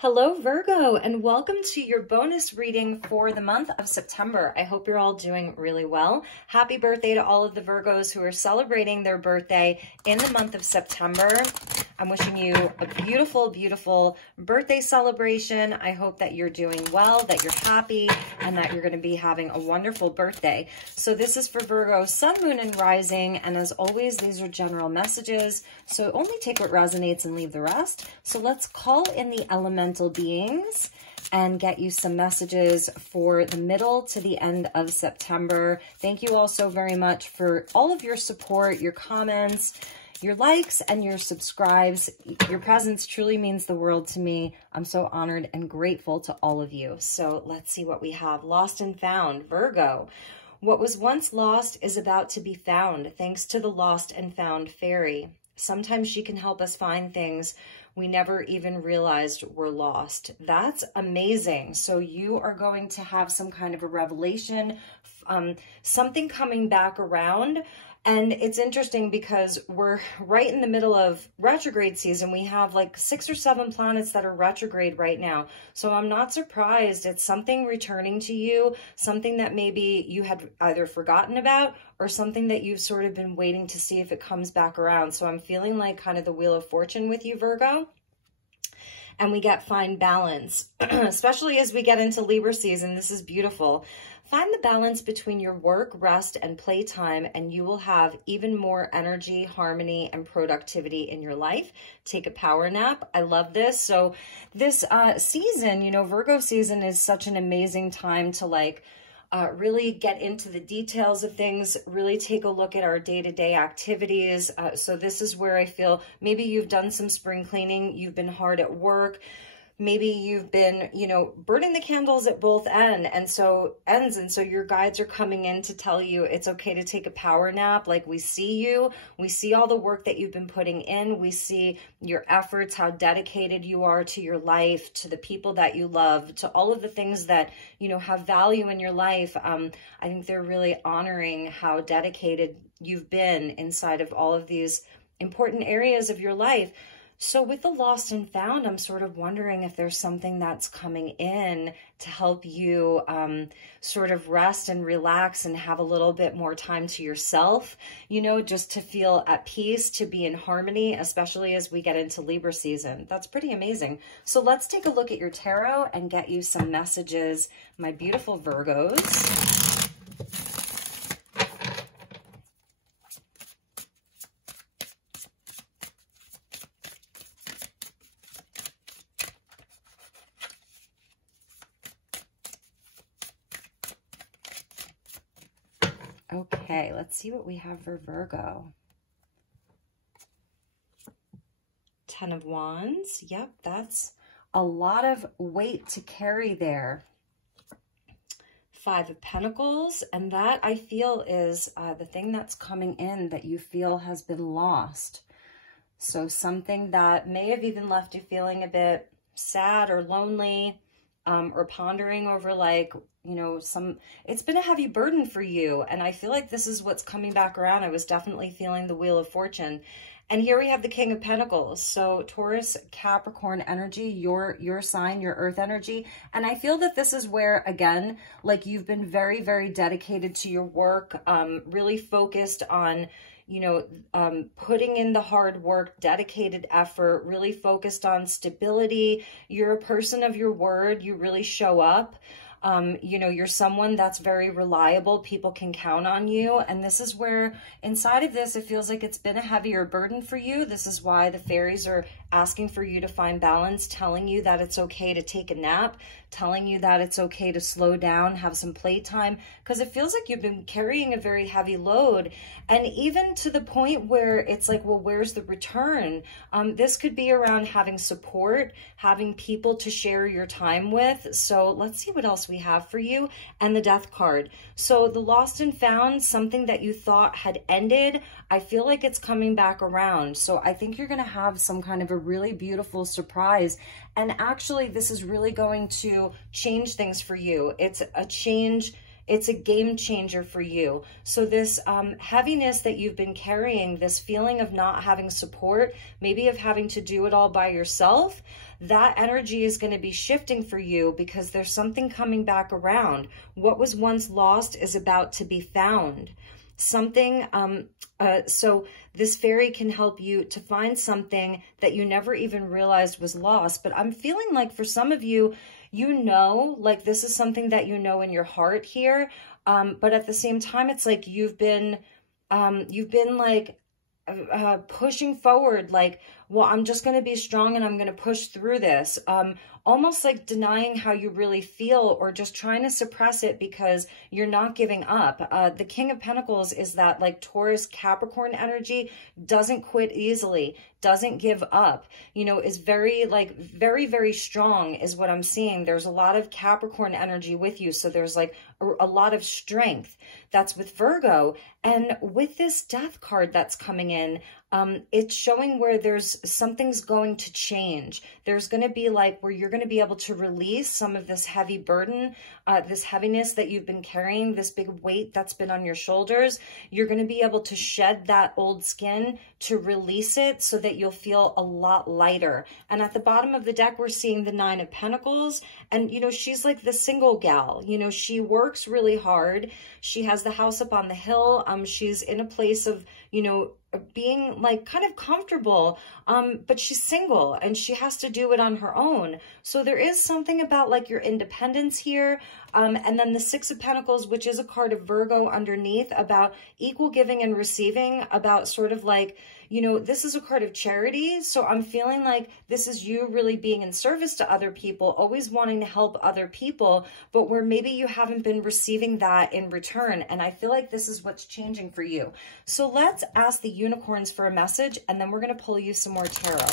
Hello, Virgo, and welcome to your bonus reading for the month of September. I hope you're all doing really well. Happy birthday to all of the Virgos who are celebrating their birthday in the month of September. I'm wishing you a beautiful, beautiful birthday celebration. I hope that you're doing well, that you're happy, and that you're going to be having a wonderful birthday. So this is for Virgo, Sun, Moon, and Rising. And as always, these are general messages. So only take what resonates and leave the rest. So let's call in the elemental beings and get you some messages for the middle to the end of September. Thank you all so very much for all of your support, your comments, your likes, and your subscribes. Your presence truly means the world to me. I'm so honored and grateful to all of you. So let's see what we have. Lost and found, Virgo. What was once lost is about to be found, thanks to the lost and found fairy. Sometimes she can help us find things we never even realized were lost. That's amazing. So you are going to have some kind of a revelation, something coming back around. And it's interesting because we're right in the middle of retrograde season. We have like 6 or 7 planets that are retrograde right now. So I'm not surprised. It's something returning to you, something that maybe you had either forgotten about or something that you've sort of been waiting to see if it comes back around. So I'm feeling like kind of the Wheel of Fortune with you, Virgo. And we get find balance, especially as we get into Libra season. This is beautiful. Find the balance between your work, rest, and playtime, and you will have even more energy, harmony, and productivity in your life. Take a power nap. I love this. So this season, you know, Virgo season is such an amazing time to really get into the details of things, really take a look at our day-to-day activities. So this is where I feel maybe you've done some spring cleaning, you've been hard at work, maybe you've been, you know, burning the candles at both ends. And so your guides are coming in to tell you it's okay to take a power nap. Like, we see you, we see all the work that you've been putting in. We see your efforts, how dedicated you are to your life, to the people that you love, to all of the things that, you know, have value in your life. I think they're really honoring how dedicated you've been inside of all of these important areas of your life. So with the lost and found, I'm sort of wondering if there's something that's coming in to help you sort of rest and relax and have a little bit more time to yourself, you know, just to feel at peace, to be in harmony, especially as we get into Libra season. That's pretty amazing. So let's take a look at your tarot and get you some messages, my beautiful Virgos. Okay, let's see what we have for Virgo. 10 of Wands. Yep, that's a lot of weight to carry there. 5 of Pentacles, and that I feel is the thing that's coming in that you feel has been lost. So something that may have even left you feeling a bit sad or lonely, or pondering over, like, you know, it's been a heavy burden for you. And I feel like this is what's coming back around. I was definitely feeling the Wheel of Fortune. And here we have the King of Pentacles. So Taurus, Capricorn energy, your sign, your earth energy. And I feel that this is where, again, like, you've been very, very dedicated to your work, really focused on, you know, putting in the hard work, dedicated effort, really focused on stability. You're a person of your word. You really show up. You know, you're someone that's very reliable. People can count on you. And this is where inside of this, it feels like it's been a heavier burden for you. This is why the fairies are asking for you to find balance, telling you that it's okay to take a nap, telling you that it's okay to slow down, have some playtime, because it feels like you've been carrying a very heavy load. And even to the point where it's like, well, where's the return? This could be around having support, having people to share your time with. So let's see what else we have for you. And the Death card. So the lost and found, something that you thought had ended, I feel like it's coming back around. So I think you're going to have some kind of a really beautiful surprise. And actually, this is really going to change things for you. It's a change It's a game changer for you. So this heaviness that you've been carrying, this feeling of not having support, maybe of having to do it all by yourself, that energy is going to be shifting for you because there's something coming back around. What was once lost is about to be found. Something, so this fairy can help you to find something that you never even realized was lost. But I'm feeling like for some of you, you know, like this is something that you know in your heart here. But at the same time, it's like you've been like pushing forward, like, well, I'm just going to be strong and I'm going to push through this. Almost like denying how you really feel or just trying to suppress it because you're not giving up. The King of Pentacles is that like Taurus Capricorn energy, doesn't quit easily, doesn't give up, you know, is very, very strong is what I'm seeing. There's a lot of Capricorn energy with you. So there's like a lot of strength that's with Virgo. And with this Death card that's coming in, it's showing where something's going to change. There's going to be like where you're going to be able to release some of this heavy burden, this heaviness that you've been carrying, this big weight that's been on your shoulders. You're going to be able to shed that old skin to release it so that you'll feel a lot lighter. And at the bottom of the deck, we're seeing the Nine of Pentacles. And, you know, she's like the single gal. You know, she works really hard. She has the house up on the hill. She's in a place of, you know, being like kind of comfortable, but she's single and she has to do it on her own. So there is something about like your independence here. And then the Six of Pentacles, which is a card of Virgo underneath, about equal giving and receiving, about sort of like, you know, this is a card of charity. So I'm feeling like this is you really being in service to other people, always wanting to help other people, but where maybe you haven't been receiving that in return. And I feel like this is what's changing for you. So let's ask the unicorns for a message, and then we're going to pull you some more tarot.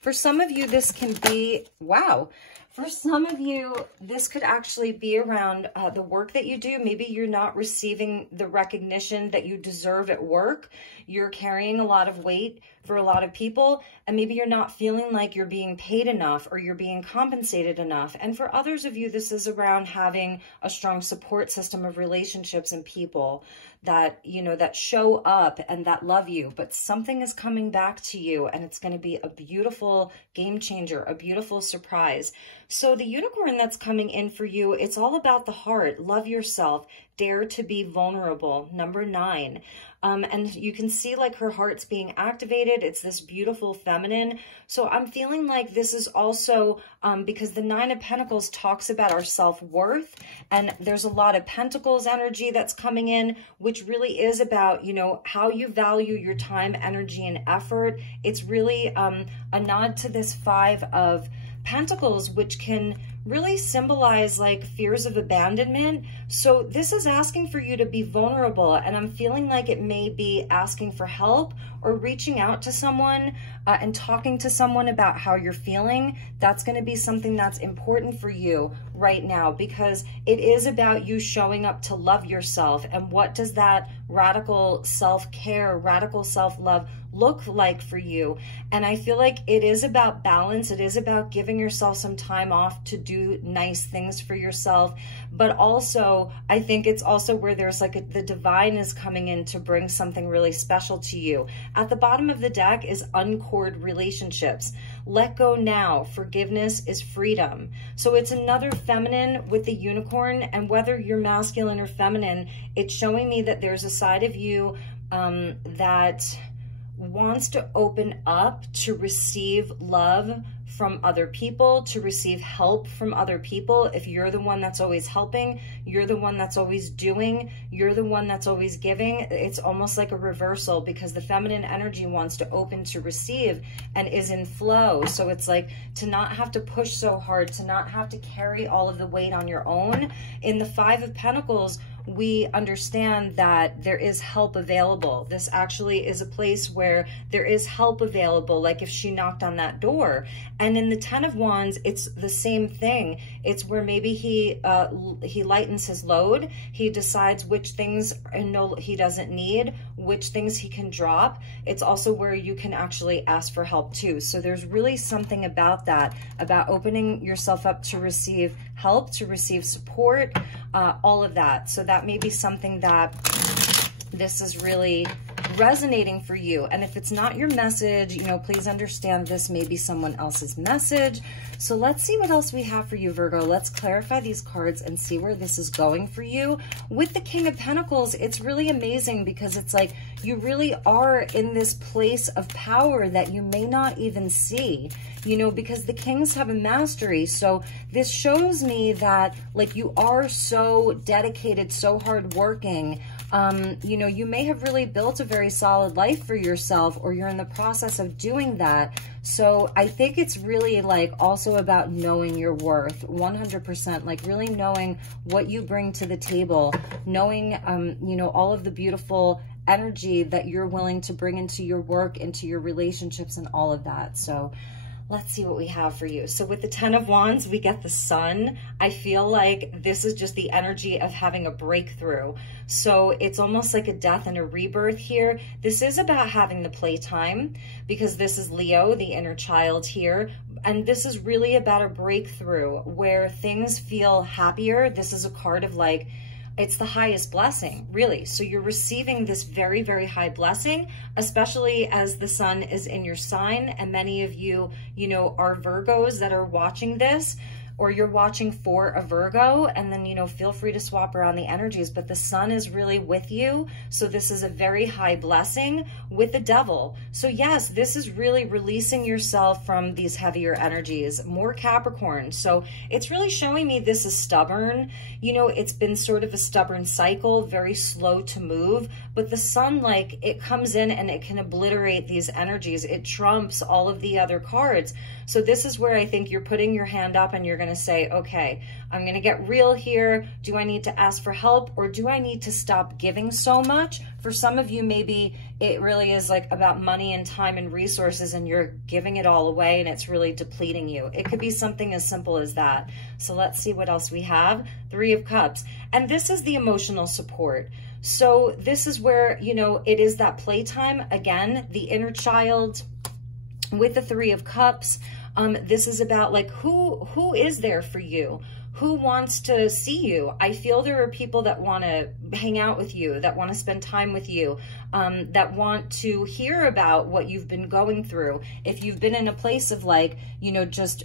For some of you, this can be, wow. For some of you, this could actually be around the work that you do. Maybe you're not receiving the recognition that you deserve at work. You're carrying a lot of weight for a lot of people, and maybe you're not feeling like you're being paid enough or you're being compensated enough. And for others of you, this is around having a strong support system of relationships and people that, you know, that show up and that love you, but something is coming back to you, and it's going to be a beautiful game changer, a beautiful surprise. So the unicorn that's coming in for you, it's all about the heart. Love yourself. Dare to be vulnerable. Number 9. And you can see like her heart's being activated. It's this beautiful feminine. So I'm feeling like this is also because the Nine of Pentacles talks about our self-worth, and there's a lot of Pentacles energy that's coming in, which really is about, you know, how you value your time, energy, and effort. It's really a nod to this Five of Pentacles, which can really symbolize like fears of abandonment. So this is asking for you to be vulnerable, and I'm feeling like it may be asking for help or reaching out to someone and talking to someone about how you're feeling. That's going to be something that's important for you right now, because it is about you showing up to love yourself. And what does that radical self-care, radical self-love look like for you? And I feel like it is about balance. It is about giving yourself some time off to do nice things for yourself. But also, I think it's also where there's like the divine is coming in to bring something really special to you. At the bottom of the deck is uncored relationships. Let go now. Forgiveness is freedom. So it's another feminine with the unicorn. And whether you're masculine or feminine, it's showing me that there's a side of you that wants to open up to receive love from other people, to receive help from other people. If you're the one that's always helping, you're the one that's always doing, you're the one that's always giving, it's almost like a reversal, because the feminine energy wants to open to receive and is in flow. So it's like to not have to push so hard, to not have to carry all of the weight on your own. In the Five of Pentacles, we understand that there is help available. This actually is a place where there is help available, like if she knocked on that door. And in the 10 of Wands, it's the same thing. It's where maybe he lightens his load. He decides which things he doesn't need, which things he can drop. It's also where you can actually ask for help too. So there's really something about that, about opening yourself up to receive help, to receive support, all of that. So that may be something that this is really resonating for you. And if it's not your message, you know, please understand this may be someone else's message. So let's see what else we have for you, Virgo. Let's clarify these cards and see where this is going for you. With the King of Pentacles, it's really amazing because it's like you really are in this place of power that you may not even see, you know, because the kings have a mastery. So this shows me that like you are so dedicated, so hardworking. You know, you may have really built a very solid life for yourself, or you're in the process of doing that. So I think it's really like also about knowing your worth 100%, like really knowing what you bring to the table, knowing, you know, all of the beautiful energy that you're willing to bring into your work, into your relationships and all of that. So let's see what we have for you. So with the 10 of Wands, we get the Sun. I feel like this is just the energy of having a breakthrough. So it's almost like a death and a rebirth here. This is about having the playtime because this is Leo, the inner child here. And this is really about a breakthrough where things feel happier. This is a card of like, it's the highest blessing, really. So you're receiving this very, very high blessing, especially as the Sun is in your sign. And many of you, you know, are Virgos that are watching this, or you're watching for a Virgo, and then, you know, feel free to swap around the energies, but the Sun is really with you. So this is a very high blessing with the Devil. So yes, this is really releasing yourself from these heavier energies, more Capricorn. So it's really showing me this is stubborn. You know, it's been sort of a stubborn cycle, very slow to move, but the Sun, like, it comes in and it can obliterate these energies. It trumps all of the other cards. So this is where I think you're putting your hand up and you're going to say, okay, I'm going to get real here. Do I need to ask for help, or do I need to stop giving so much? For some of you, maybe it really is like about money and time and resources, and you're giving it all away and it's really depleting you. It could be something as simple as that. So let's see what else we have. 3 of Cups. And this is the emotional support. So this is where, you know, it is that playtime. Again, the inner child with the 3 of Cups. This is about like, who is there for you? Who wants to see you? I feel there are people that want to hang out with you, that want to spend time with you, that want to hear about what you've been going through. If you've been in a place of like, you know, just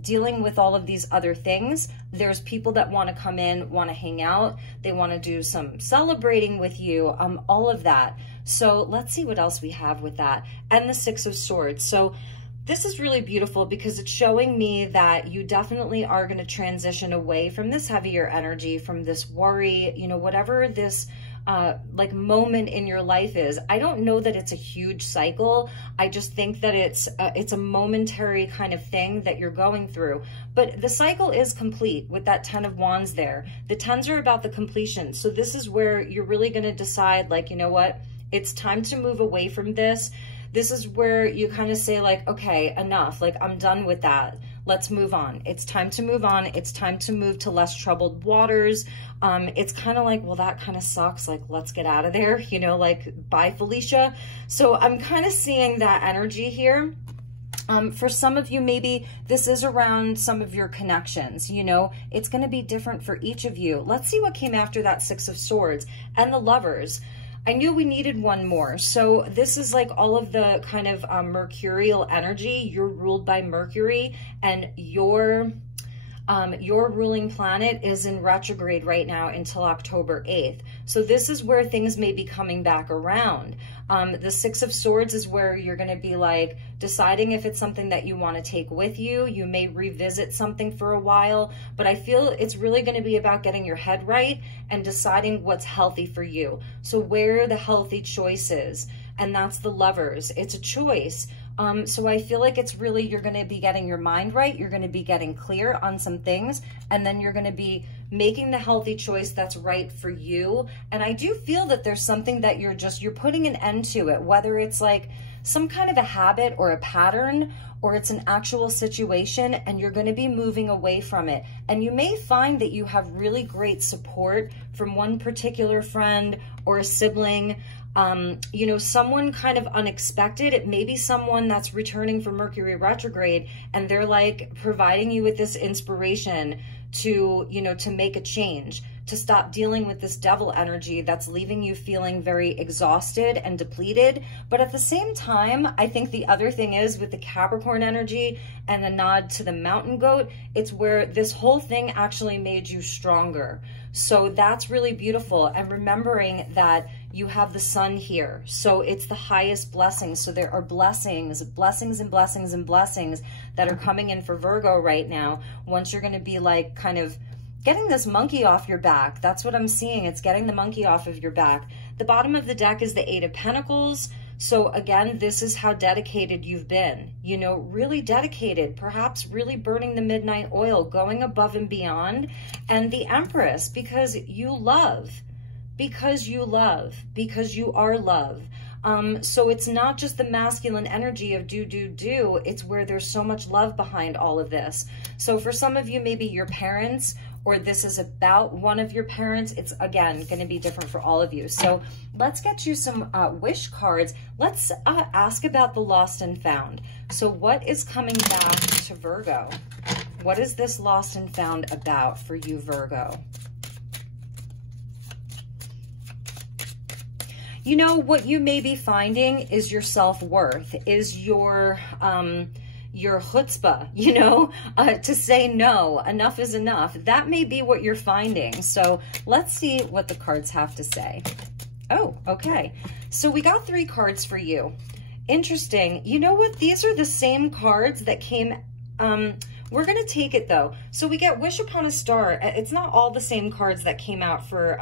dealing with all of these other things, there's people that want to come in, want to hang out. They want to do some celebrating with you, all of that. So let's see what else we have with that. And the 6 of Swords. So this is really beautiful because it's showing me that you definitely are going to transition away from this heavier energy, from this worry, you know, whatever this like moment in your life is. I don't know that it's a huge cycle. I just think that it's a momentary kind of thing that you're going through. But the cycle is complete with that 10 of Wands there. The 10s are about the completion. So this is where you're really going to decide, like, you know what, it's time to move away from this. This is where you kind of say like, okay, enough, like I'm done with that. Let's move on. It's time to move on. It's time to move to less troubled waters. It's kind of like, well, that kind of sucks. Like, let's get out of there, you know, like, bye, Felicia. So I'm kind of seeing that energy here. For some of you, maybe this is around some of your connections, you know, it's going to be different for each of you. Let's see what came after that 6 of Swords and the Lovers. I knew we needed one more. So this is like all of the kind of mercurial energy. You're ruled by Mercury, and your ruling planet is in retrograde right now until October 8th. So this is where things may be coming back around. The 6 of Swords is where you're going to be like deciding if it's something that you want to take with you. You may revisit something for a while, but I feel it's really going to be about getting your head right and deciding what's healthy for you. So where are the healthy choices? And that's the Lovers. It's a choice. So I feel like it's really, you're going to be getting your mind right. You're going to be getting clear on some things, and then you're going to be making the healthy choice that's right for you. And I do feel that there's something that you're putting an end to it, whether it's like some kind of a habit or a pattern, or it's an actual situation, and you're going to be moving away from it. And you may find that you have really great support from one particular friend or a sibling, you know, someone kind of unexpected. It may be someone that's returning from Mercury retrograde, and they're like providing you with this inspiration to, you know, to make a change, to stop dealing with this devil energy that's leaving you feeling very exhausted and depleted. But at the same time, I think the other thing is with the Capricorn energy and the nod to the mountain goat, it's where this whole thing actually made you stronger. So that's really beautiful. And remembering that you have the sun here, so it's the highest blessings. So there are blessings and blessings and blessings that are coming in for Virgo right now. Once you're going to be like kind of getting this monkey off your back. That's what I'm seeing. It's getting the monkey off of your back. The bottom of the deck is the Eight of Pentacles. So again, this is how dedicated you've been, you know, really dedicated, perhaps really burning the midnight oil, going above and beyond. And the Empress, because you love, because you are love. So it's not just the masculine energy of do, it's where there's so much love behind all of this. So for some of you, maybe your parents, or this is about one of your parents, it's again going to be different for all of you. So let's get you some wish cards. Let's ask about the lost and found. So what is coming back to Virgo? What is this lost and found about for you, Virgo? You know, what you may be finding is your self-worth, is your chutzpah, you know, to say no, enough is enough. That may be what you're finding. So let's see what the cards have to say. Oh, okay. So we got 3 cards for you. Interesting. You know what? These are the same cards that came, we're going to take it though. So we get Wish Upon a Star. It's not all the same cards that came out for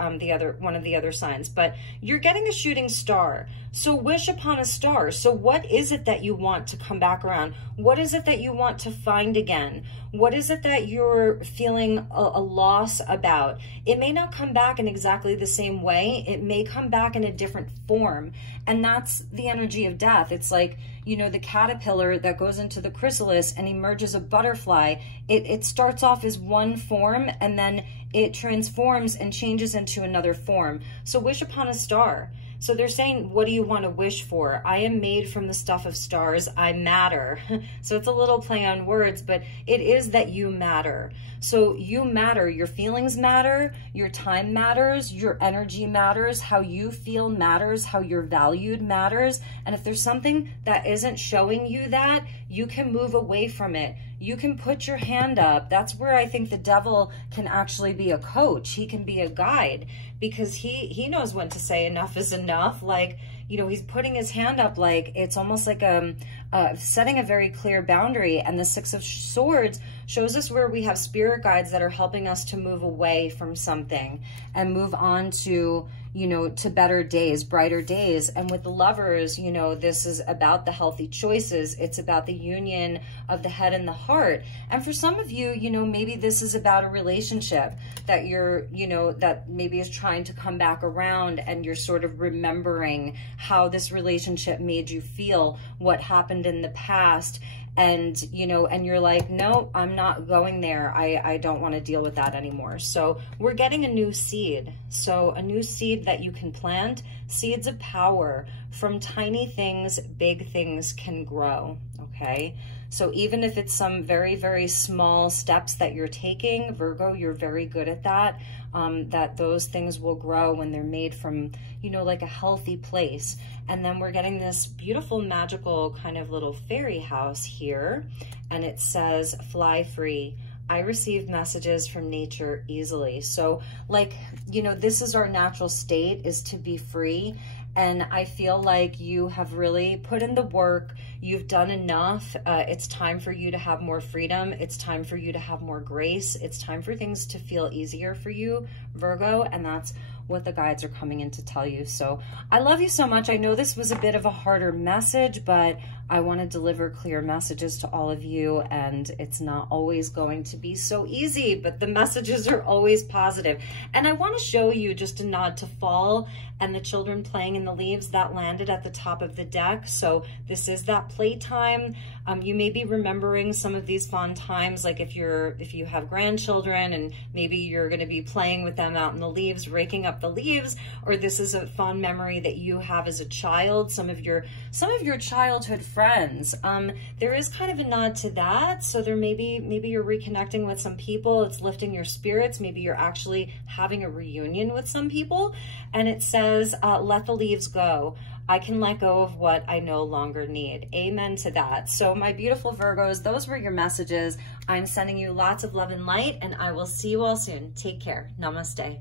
one of the other signs, but you're getting a shooting star. So wish upon a star. So what is it that you want to come back around? What is it that you want to find again? What is it that you're feeling a loss about? It may not come back in exactly the same way. It may come back in a different form. And that's the energy of death. It's like, you know, the caterpillar that goes into the chrysalis and emerges a butterfly. It starts off as one form, and then it transforms and changes into another form. So wish upon a star. So they're saying, what do you want to wish for? I am made from the stuff of stars. I matter. So it's a little play on words, but it is that you matter. So you matter. Your feelings matter. Your time matters. Your energy matters. How you feel matters. How you're valued matters. And if there's something that isn't showing you that, you can move away from it. You can put your hand up. That's where I think the devil can actually be a coach. He can be a guide, because he knows when to say enough is enough. Like, you know, he's putting his hand up, like it's almost like setting a very clear boundary. And the Six of Swords shows us where we have spirit guides that are helping us to move away from something and move on to, you know, to better days, brighter days. And with the Lovers, you know, this is about the healthy choices. It's about the union of the head and the heart. And for some of you, you know, maybe this is about a relationship that you're, you know, that maybe is trying to come back around, and you're sort of remembering how this relationship made you feel, what happened in the past. And, you know, and you're like, no, I'm not going there. I don't want to deal with that anymore. So we're getting a new seed. So a new seed that you can plant, seeds of power. From tiny things, big things can grow. Okay. So even if it's some very, very small steps that you're taking, Virgo, you're very good at that, that those things will grow when they're made from, you know, like a healthy place. And then we're getting this beautiful, magical kind of little fairy house here. And it says, fly free. I receive messages from nature easily. So like, you know, this is our natural state, is to be free. And I feel like you have really put in the work. You've done enough. It's time for you to have more freedom. It's time for you to have more grace. It's time for things to feel easier for you, Virgo. And that's what the guides are coming in to tell you. So I love you so much. I know this was a bit of a harder message, but I want to deliver clear messages to all of you, and it's not always going to be so easy, but the messages are always positive. And I want to show you just a nod to fall and the children playing in the leaves that landed at the top of the deck. So this is that playtime. You may be remembering some of these fun times, like if you have grandchildren and maybe you're going to be playing with them out in the leaves, raking up the leaves, or this is a fond memory that you have as a child, some of your childhood friends. There is kind of a nod to that. So there maybe you're reconnecting with some people. It's lifting your spirits. Maybe you're actually having a reunion with some people. And it says, let the leaves go. I can let go of what I no longer need. Amen to that. So my beautiful Virgos, those were your messages. I'm sending you lots of love and light, and I will see you all soon. Take care. Namaste.